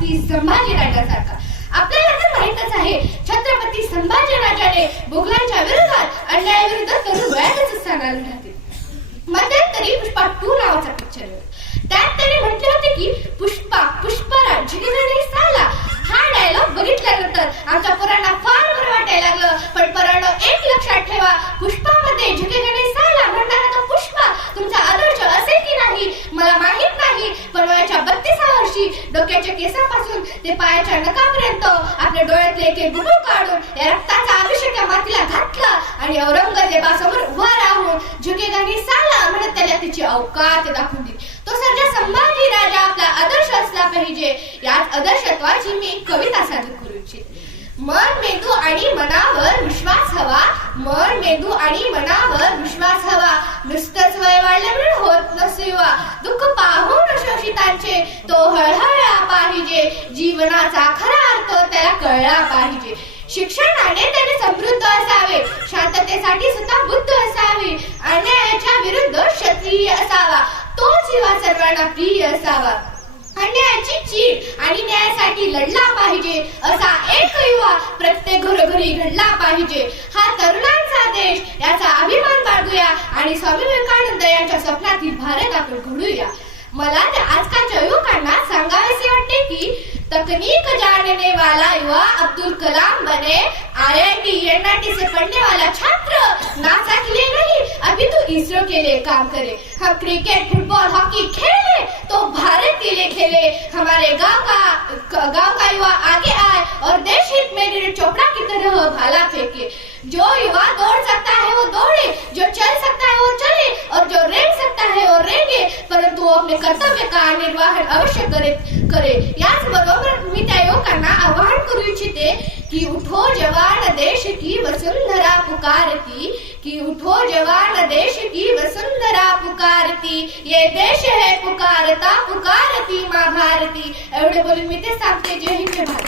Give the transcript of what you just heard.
छत्रपती संभाजीराजासारखा. आपल्याला तर माहितच आहे, छत्रपती संभाजीराजाने मुघलांच्या विरोधात अन्यायाविरुद्ध तरुण वयातच असताना लढले. मध्यंतरी पुष्पा 2 नावाचा पिक्चर होता. त्यात त्याने म्हटले होते की पुष्पराज झुकेगा साला. हा डायलॉग बघितल्यानंतर आमच्या पोरांना फार बरं वाटायला लागलं. पण पोरांनो, एक लक्षात ठेवा, पुष्पामध्ये झुकेगा नाही साला म्हणताना तो पुष्पा तुमचा आदर्श असेल की नाही मला माहित नाही, पण वयाच्या 32व्या वर्षी डोक्याच्या केसापासून ते पायाच्या नखापर्यंत आपल्या डोळ्यातले एक बुबुळ काढून या रक्ताचा अभिषेक या मातीला घातला आणि औरंगजेबासमोर उभा राहून झुकेगा नाही साला म्हणत त्याला तिची अवकात दाखवून दिली. तो सर्जा संभाजी राजा आपला आदर्श असला पाहिजे. याच आदर्शत्वाची मी एक कविता सादर करू इच्छिते. मन, मेंदू आणि मनावर विश्वास हवा. मन, मेंदू आणि मनावर विश्वास हवा. नुसतंच वय वाढल्यामुळे होत नसेवा. दुःख पाहून शोषितांचे तो हळहळला पाहिजे. जीवनाचा खरा अर्थ त्याला कळला पाहिजे. शिक्षणाने त्याने समृद्ध असावे. शांततेसाठी सुद्धा बुद्ध असावे. अन्यायाच्या विरुद्ध क्षत्रिय असावा. तोच युवा सर्वांना प्रिय असावा. अन्यायाची चीड आणि न्यायासाठी लढला पाहिजे असा एक युवा प्रत्येक घरोघरी घडला पाहिजे. हा तरुणांचा देश, याचा अभिमान बाळगूया आणि स्वामी विवेकानंद यांच्या स्वप्नातील भारत आपण घडूया. मला त्या आजकालच्या युवकांना सांगावेसे वाटते की तकनीक जानने वाला युवा अब्दुल कलाम बने. IIT NIT से पढ़ने वाला छात्र नासा के लिए नहीं अपितु इसरो के लिए काम करे. हम क्रिकेट, फुटबॉल, हॉकी खेले तो भारत के लिए खेले. हमारे गांव का युवा आगे आए और देश हित में नीरज चोपड़ा की तरह भाला फेंके. जो युवा दौड़ सकता है वो दौड़े, जो चल सकता है वो चले और जो रेंग सकता है वो रेंगे, परंतु वो अपने कर्तव्य का निर्वाहन अवश्य करे. याचबरोबर मी त्या युवकांना आवाहन करू इच्छिते की उठो जवान देश की वसुंधरा पुकारती. कि उठो जवान देश की वसुंधरा पुकारती. ये देश है पुकारता पुकारती माँ भारती. एवढे बोलून मी ते सांगते. जय हिंद, जय भारत.